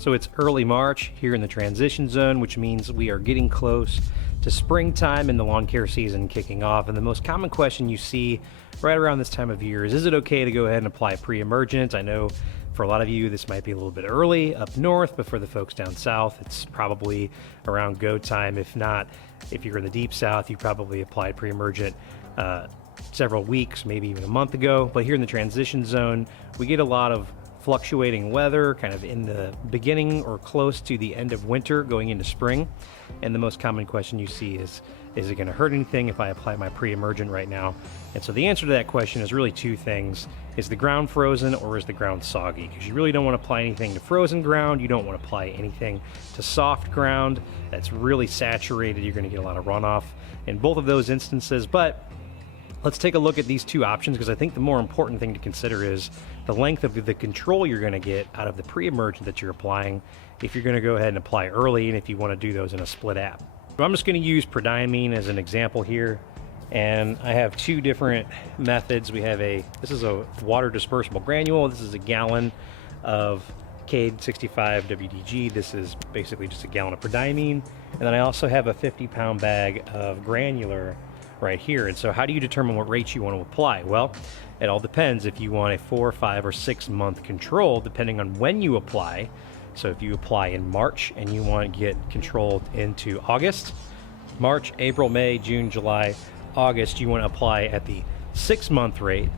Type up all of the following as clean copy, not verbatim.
So it's early March here in the transition zone, which means we are getting close to springtime and the lawn care season kicking off. And the most common question you see right around this time of year is it okay to go ahead and apply pre-emergent? I know for a lot of you this might be a little bit early up north, but for the folks down south, it's probably around go time. If not, if you're in the deep south, you probably applied pre-emergent several weeks, maybe even a month ago. But here in the transition zone, we get a lot of fluctuating weather kind of in the beginning or close to the end of winter going into spring. And the most common question you see is it going to hurt anything if I apply my pre-emergent right now? And so the answer to that question is really two things. Is the ground frozen or is the ground soggy? Because you really don't want to apply anything to frozen ground. You don't want to apply anything to soft ground that's really saturated. You're going to get a lot of runoff in both of those instances. But let's take a look at these two options, because I think the more important thing to consider is the length of the control you're going to get out of the pre-emergent that you're applying if you're going to go ahead and apply early, and if you want to do those in a split app. So I'm just going to use prodiamine as an example here, and I have two different methods. We have this is a water dispersible granule. This is a gallon of Cade 65 WDG. This is basically just a gallon of prodiamine, and then I also have a 50-pound bag of granular right here. And so how do you determine what rates you want to apply? Well, it all depends if you want a 4, 5, or 6 month control, depending on when you apply. So if you apply in March and you want to get controlled into August, March, April, May, June, July, August, you want to apply at the 6-month rate.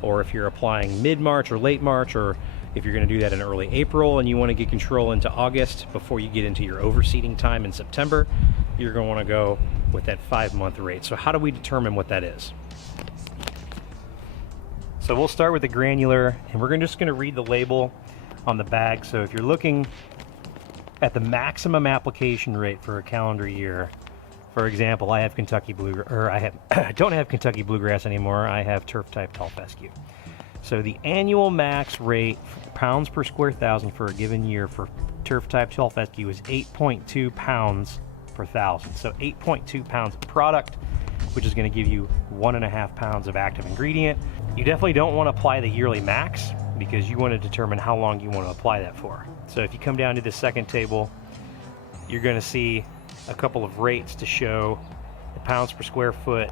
Or if you're applying mid-March or late March, or if you're going to do that in early April and you want to get control into August before you get into your overseeding time in September, you're going to want to go with that 5-month rate. So how do we determine what that is? So we'll start with the granular, and we're just going to read the label on the bag. So if you're looking at the maximum application rate for a calendar year, for example, I have Kentucky Bluegrass, or I don't have Kentucky Bluegrass anymore. I have turf type tall fescue. So the annual max rate, pounds per square thousand for a given year for turf type tall fescue is 8.2 pounds per thousand. So 8.2 pounds of product, which is going to give you 1.5 pounds of active ingredient. You definitely don't want to apply the yearly max, because you want to determine how long you want to apply that for. So if you come down to the second table, you're going to see a couple of rates to show the pounds per square foot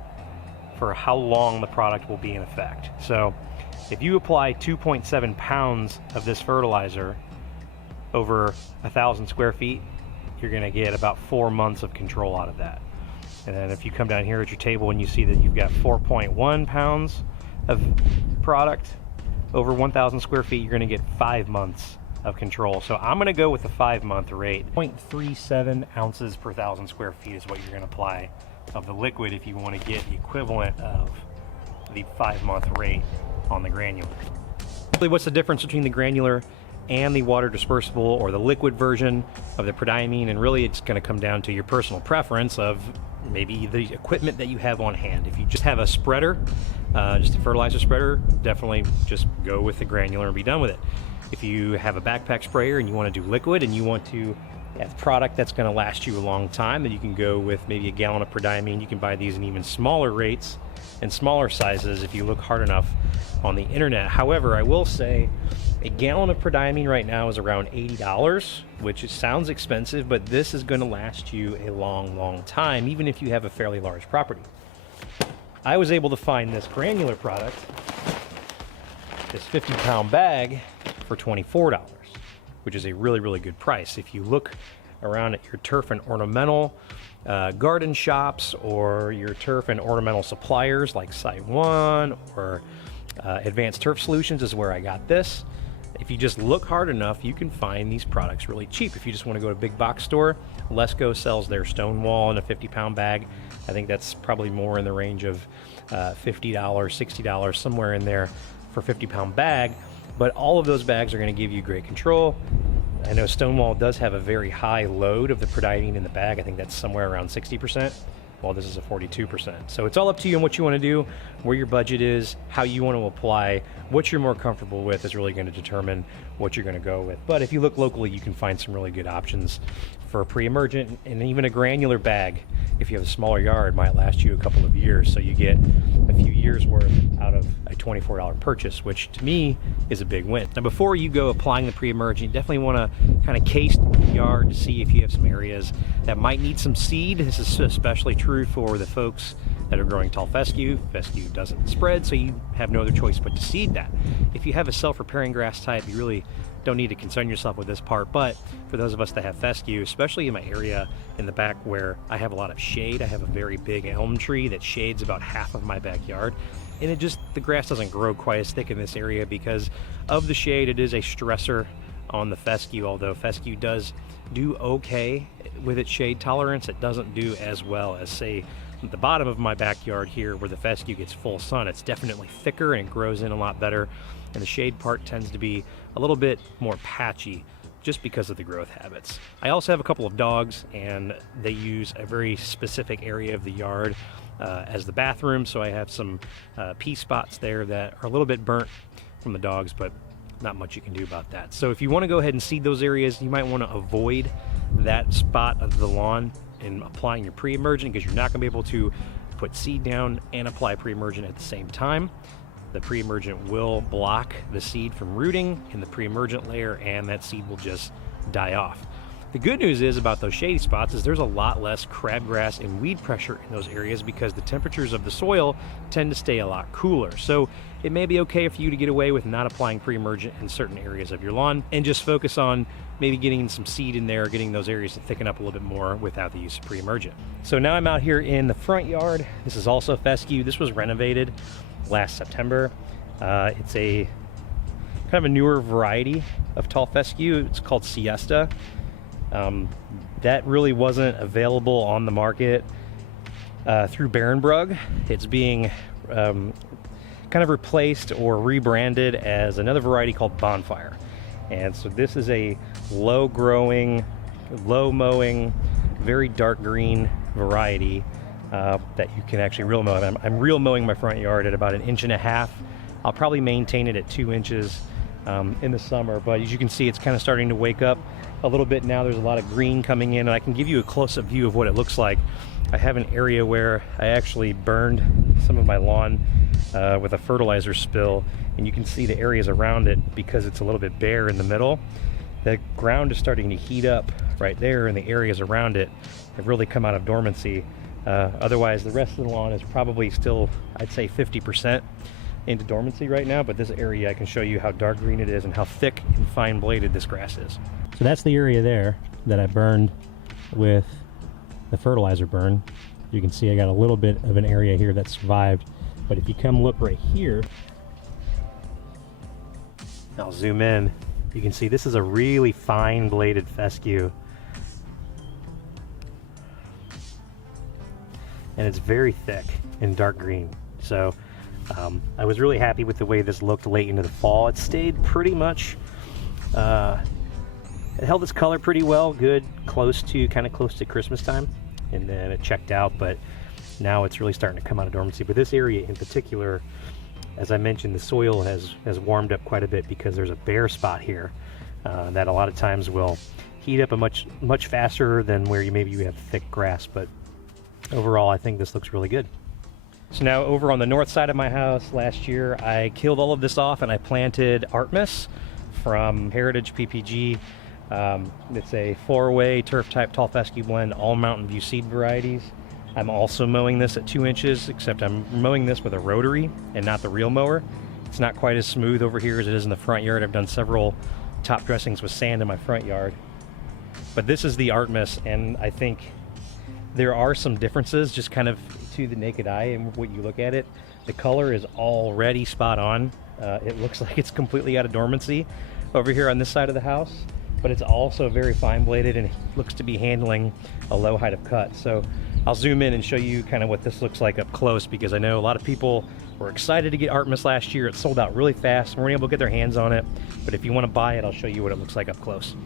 for how long the product will be in effect. So if you apply 2.7 pounds of this fertilizer over 1,000 square feet, you're going to get about 4 months of control out of that. And then if you come down here at your table and you see that you've got 4.1 pounds of product over 1,000 square feet, you're going to get 5 months of control. So I'm going to go with the 5-month rate. 0.37 ounces per 1,000 square feet is what you're going to apply of the liquid if you want to get the equivalent of the 5-month rate on the granular. What's the difference between the granular and the water dispersible or the liquid version of the prodiamine? And really it's going to come down to your personal preference of maybe the equipment that you have on hand. If you just have a spreader, just a fertilizer spreader, definitely just go with the granular and be done with it. If you have a backpack sprayer and you want to do liquid and you want to have product that's going to last you a long time, then you can go with maybe a gallon of prodiamine. You can buy these in even smaller rates and smaller sizes if you look hard enough on the internet. However, I will say a gallon of prodiamine right now is around $80, which sounds expensive, but this is going to last you a long time, even if you have a fairly large property. I was able to find this granular product, this 50-pound bag, for $24, which is a really good price. If you look around at your turf and ornamental garden shops, or your turf and ornamental suppliers like Site One or Advanced Turf Solutions is where I got this. If you just look hard enough, you can find these products really cheap. If you just want to go to a big box store, Lesco sells their Stonewall in a 50-pound bag. I think that's probably more in the range of $50, $60, somewhere in there for a 50-pound bag. But all of those bags are going to give you great control. I know Stonewall does have a very high load of the prodiamine in the bag. I think that's somewhere around 60%. Well, this is a 42%. So it's all up to you and what you want to do, where your budget is, how you want to apply. What you're more comfortable with is really going to determine what you're going to go with. But if you look locally, you can find some really good options for a pre-emergent, and even a granular bag, if you have a smaller yard, might last you a couple of years. So you get a few years worth out of a $24 purchase, which to me is a big win. Now, before you go applying the pre-emergent, you definitely want to kind of case the yard to see if you have some areas that might need some seed. This is especially true for the folks that are growing tall fescue. Fescue doesn't spread, so you have no other choice but to seed that. If you have a self-repairing grass type, you really don't need to concern yourself with this part. But for those of us that have fescue, especially in my area in the back where I have a lot of shade, I have a very big elm tree that shades about half of my backyard, and the grass doesn't grow quite as thick in this area because of the shade. It is a stressor on the fescue. Although fescue does do okay with its shade tolerance, it doesn't do as well as, say, at the bottom of my backyard here where the fescue gets full sun. It's definitely thicker and it grows in a lot better, and the shade part tends to be a little bit more patchy just because of the growth habits. I also have a couple of dogs, and they use a very specific area of the yard as the bathroom, so I have some pee spots there that are a little bit burnt from the dogs, but not much you can do about that. So if you want to go ahead and seed those areas, you might want to avoid that spot of the lawn in applying your pre-emergent, because you're not going to be able to put seed down and apply pre-emergent at the same time. The pre-emergent will block the seed from rooting in the pre-emergent layer, and that seed will just die off. The good news is about those shady spots is there's a lot less crabgrass and weed pressure in those areas because the temperatures of the soil tend to stay a lot cooler. So it may be okay for you to get away with not applying pre-emergent in certain areas of your lawn and just focus on maybe getting some seed in there, getting those areas to thicken up a little bit more without the use of pre-emergent. So now I'm out here in the front yard. This is also fescue. This was renovated last September. It's a kind of a newer variety of tall fescue. It's called Siesta. That really wasn't available on the market through Barenbrug. It's being kind of replaced or rebranded as another variety called Bonfire. And so this is a low growing, low mowing, very dark green variety that you can actually reel mow. I'm reel mowing my front yard at about 1.5 inches. I'll probably maintain it at 2 inches in the summer, but as you can see, it's kind of starting to wake up a little bit now. There's a lot of green coming in, and I can give you a close-up view of what it looks like. I have an area where I actually burned some of my lawn with a fertilizer spill, and you can see the areas around it because it's a little bit bare in the middle. The ground is starting to heat up right there, and the areas around it have really come out of dormancy. Otherwise, the rest of the lawn is probably still, I'd say, 50% into dormancy right now, but this area I can show you how dark green it is and how thick and fine bladed this grass is. So that's the area there that I burned with the fertilizer burn. You can see I got a little bit of an area here that survived, but if you come look right here, I'll zoom in, you can see this is a really fine bladed fescue, and it's very thick and dark green. So I was really happy with the way this looked late into the fall. It stayed pretty much, it held its color pretty well, good, kind of close to Christmas time, and then it checked out, but now it's really starting to come out of dormancy. But this area in particular, as I mentioned, the soil has warmed up quite a bit because there's a bare spot here that a lot of times will heat up much faster than where maybe you have thick grass. But overall, I think this looks really good. So now over on the north side of my house, last year I killed all of this off and I planted artimuss from Heritage PPG. It's a 4-way turf type tall fescue blend, all Mountain View seed varieties. I'm also mowing this at 2 inches, except I'm mowing this with a rotary and not the reel mower. It's not quite as smooth over here as it is in the front yard. I've done several top dressings with sand in my front yard. But this is the artimuss, and I think there are some differences just kind of to the naked eye and when you look at it. The color is already spot on. It looks like it's completely out of dormancy over here on this side of the house, but it's also very fine bladed and looks to be handling a low height of cut. So I'll zoom in and show you kind of what this looks like up close, because I know a lot of people were excited to get artimuss last year. It sold out really fast, weren't able to get their hands on it, but if you want to buy it, I'll show you what it looks like up close.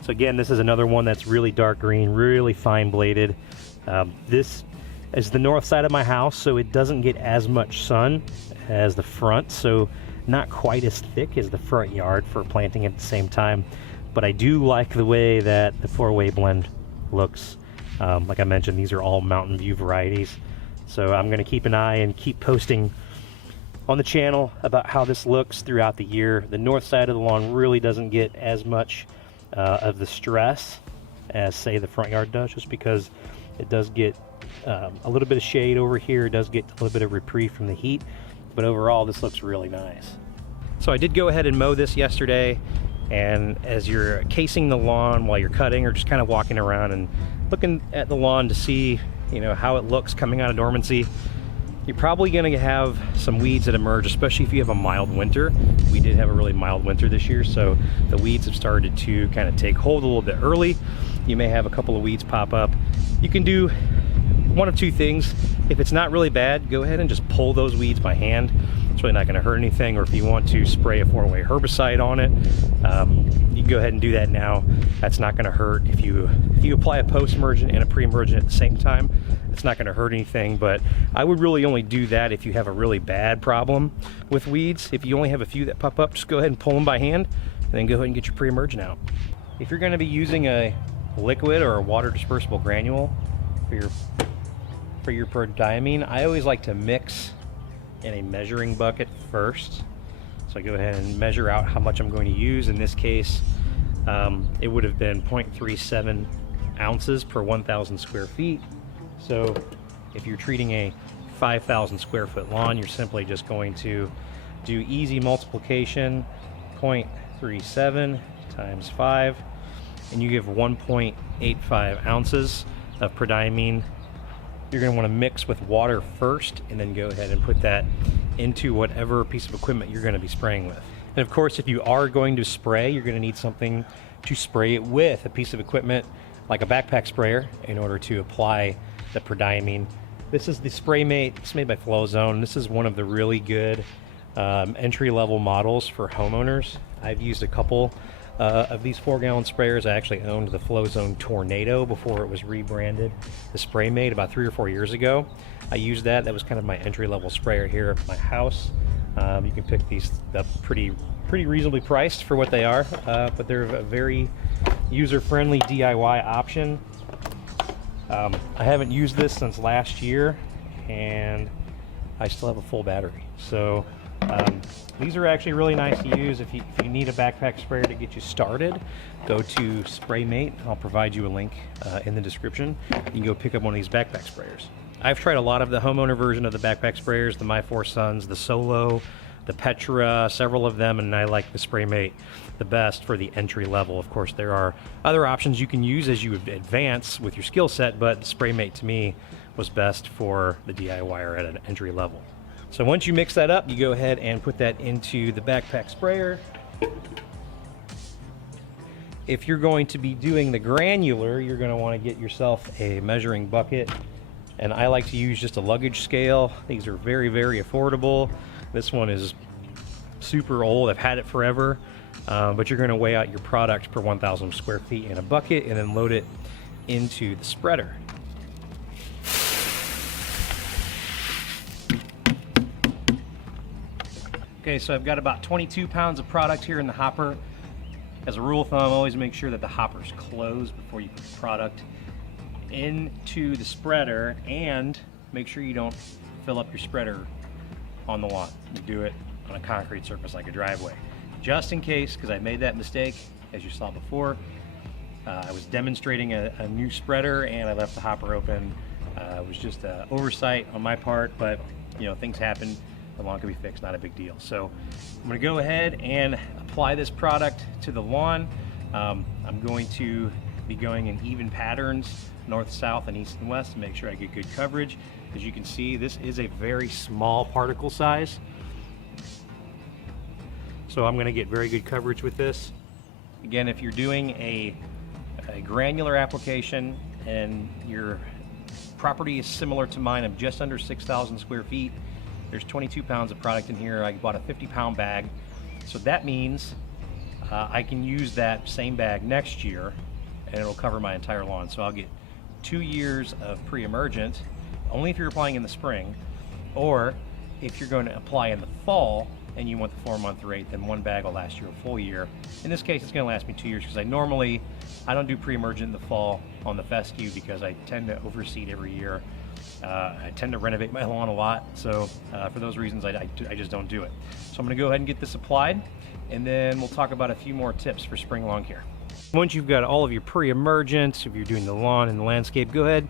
So again, this is another one that's really dark green, really fine bladed. This is the north side of my house, so it doesn't get as much sun as the front, so not quite as thick as the front yard for planting at the same time. But I do like the way that the 4-way blend looks. Like I mentioned, these are all Mountain View varieties, so I'm going to keep an eye and keep posting on the channel about how this looks throughout the year. The north side of the lawn really doesn't get as much of the stress as, say, the front yard does, just because it does get a little bit of shade over here. It does get a little bit of reprieve from the heat, but overall this looks really nice. So I did go ahead and mow this yesterday, and as you're casing the lawn while you're cutting or just kind of walking around and looking at the lawn to see, you know, how it looks coming out of dormancy, you're probably going to have some weeds that emerge, especially if you have a mild winter. We did have a really mild winter this year, so the weeds have started to kind of take hold a little bit early. You may have a couple of weeds pop up. You can do one of two things. If it's not really bad, go ahead and just pull those weeds by hand. It's really not going to hurt anything. Or if you want to spray a 4-way herbicide on it, you can go ahead and do that now. That's not going to hurt. If you apply a post-emergent and a pre-emergent at the same time, it's not going to hurt anything. But I would really only do that if you have a really bad problem with weeds. If you only have a few that pop up, just go ahead and pull them by hand, and then go ahead and get your pre-emergent out. If you're going to be using a liquid or a water dispersible granule for your prodiamine, I always like to mix in a measuring bucket first. So I go ahead and measure out how much I'm going to use. In this case, it would have been 0.37 ounces per 1,000 square feet. So if you're treating a 5,000 square foot lawn, you're simply just going to do easy multiplication, 0.37 times 5, and you give 1.85 ounces of prodiamine. You're going to want to mix with water first, and then go ahead and put that into whatever piece of equipment you're going to be spraying with. And of course, if you are going to spray, you're going to need something to spray it with, a piece of equipment like a backpack sprayer, in order to apply the prodiamine. This is the Spray Mate. It's made by Flowzone. This is one of the really good entry-level models for homeowners. I've used a couple of these 4-gallon sprayers. I actually owned the Flowzone Tornado before it was rebranded the Spray Mate about 3 or 4 years ago. I used that. That was kind of my entry-level sprayer here at my house. You can pick these up pretty reasonably priced for what they are, but they're a very user-friendly DIY option. I haven't used this since last year, and I still have a full battery. So these are actually really nice to use. If you need a backpack sprayer to get you started, go to Spray Mate. I'll provide you a link in the description. You can go pick up one of these backpack sprayers. I've tried a lot of the homeowner version of the backpack sprayers, the My Four Sons, the Solo, the Petra, several of them, and I like the Spray Mate the best for the entry level. Of course, there are other options you can use as you advance with your skill set, but the Spray Mate to me was best for the DIYer at an entry level. So once you mix that up, you go ahead and put that into the backpack sprayer. If you're going to be doing the granular, you're going to want to get yourself a measuring bucket, and I like to use just a luggage scale. These are very, very affordable. This one is super old. I've had it forever, but you're going to weigh out your product per 1,000 square feet in a bucket and then load it into the spreader. Okay, so I've got about 22 pounds of product here in the hopper. As a rule of thumb, always make sure that the hopper's closed before you put the product into the spreader, and make sure you don't fill up your spreader on the lawn. You do it on a concrete surface like a driveway. Just in case, because I made that mistake, as you saw before. I was demonstrating a new spreader and I left the hopper open. It was just an oversight on my part, but you know, things happen. The lawn can be fixed, not a big deal. So I'm going to go ahead and apply this product to the lawn. I'm going to be going in even patterns, north, south, and east and west, to make sure I get good coverage. As you can see, this is a very small particle size, so I'm going to get very good coverage with this. Again, if you're doing a granular application and your property is similar to mine of just under 6,000 square feet, there's 22 pounds of product in here. I bought a 50-pound bag, so that means I can use that same bag next year and it'll cover my entire lawn. So I'll get 2 years of pre-emergent only if you're applying in the spring, or if you're going to apply in the fall and you want the 4-month rate, then 1 bag will last you a full year. In this case, it's going to last me 2 years, because I don't do pre-emergent in the fall on the fescue because I tend to overseed every year. I tend to renovate my lawn a lot, so for those reasons I just don't do it. So I'm going to go ahead and get this applied, and then we'll talk about a few more tips for spring lawn care. Once you've got all of your pre-emergent, if you're doing the lawn and the landscape, go ahead,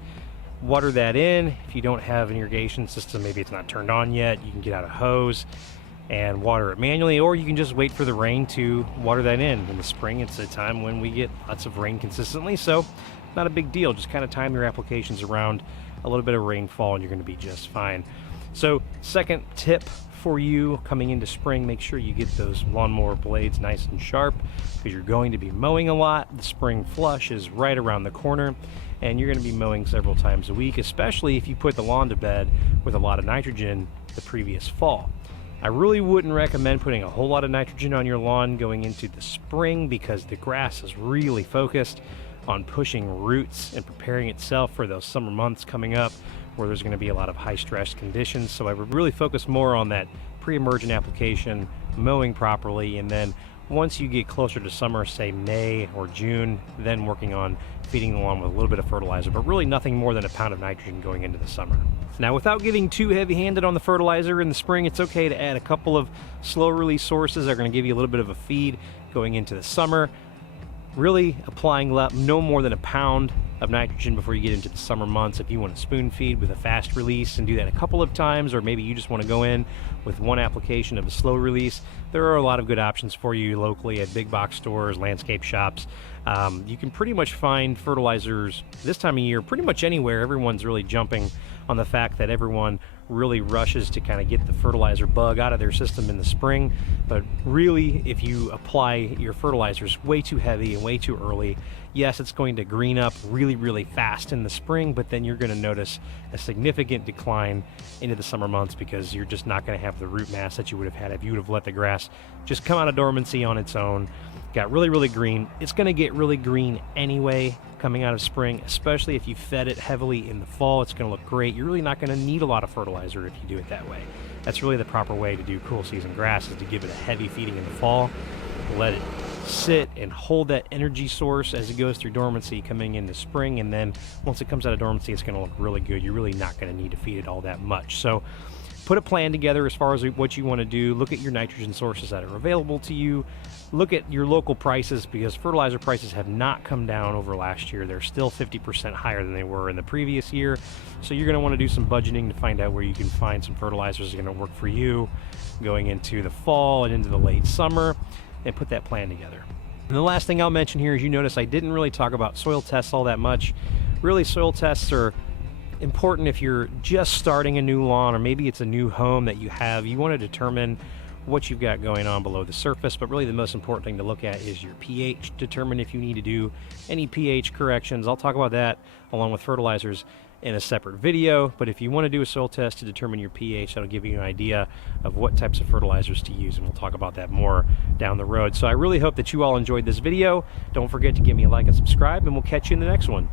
water that in. If you don't have an irrigation system, maybe it's not turned on yet, you can get out a hose and water it manually, or you can just wait for the rain to water that in. In the spring, it's a time when we get lots of rain consistently, so not a big deal. Just kind of time your applications around a little bit of rainfall and you're going to be just fine. So second tip for you coming into spring, make sure you get those lawnmower blades nice and sharp, because you're going to be mowing a lot. The spring flush is right around the corner, and you're going to be mowing several times a week, especially if you put the lawn to bed with a lot of nitrogen the previous fall. I really wouldn't recommend putting a whole lot of nitrogen on your lawn going into the spring, because the grass is really focused on pushing roots and preparing itself for those summer months coming up where there's going to be a lot of high stress conditions. So I would really focus more on that pre-emergent application, mowing properly, and then once you get closer to summer, say May or June, then working on feeding the lawn with a little bit of fertilizer, but really nothing more than a pound of nitrogen going into the summer. Now, without getting too heavy-handed on the fertilizer in the spring, it's okay to add a couple of slow-release sources that are going to give you a little bit of a feed going into the summer. Really applying no more than a pound of nitrogen before you get into the summer months. If you want to spoon feed with a fast release and do that a couple of times, or maybe you just want to go in with one application of a slow release, there are a lot of good options for you locally at big box stores, landscape shops. You can pretty much find fertilizers this time of year pretty much anywhere. Everyone's really jumping on the fact that everyone really rushes to kind of get the fertilizer bug out of their system in the spring. But really, if you apply your fertilizers way too heavy and way too early, yes, it's going to green up really, really fast in the spring, but then you're going to notice a significant decline into the summer months, because you're just not going to have the root mass that you would have had if you would have let the grass just come out of dormancy on its own. Got really, really green. It's going to get really green anyway coming out of spring, especially if you fed it heavily in the fall. It's going to look great. You're really not going to need a lot of fertilizer if you do it that way. That's really the proper way to do cool season grass, is to give it a heavy feeding in the fall, let it sit and hold that energy source as it goes through dormancy coming into spring, and then once it comes out of dormancy, it's going to look really good. You're really not going to need to feed it all that much. So put a plan together as far as what you want to do. Look at your nitrogen sources that are available to you. Look at your local prices, because fertilizer prices have not come down over last year. They're still 50% higher than they were in the previous year. So you're going to want to do some budgeting to find out where you can find some fertilizers that are going to work for you going into the fall and into the late summer, and put that plan together. And the last thing I'll mention here is, you notice I didn't really talk about soil tests all that much. Really, soil tests are important if you're just starting a new lawn, or maybe it's a new home that you have. You want to determine what you've got going on below the surface, but really the most important thing to look at is your pH. Determine if you need to do any pH corrections. I'll talk about that along with fertilizers in a separate video, but if you want to do a soil test to determine your pH, that'll give you an idea of what types of fertilizers to use, and we'll talk about that more down the road. So I really hope that you all enjoyed this video. Don't forget to give me a like and subscribe, and we'll catch you in the next one.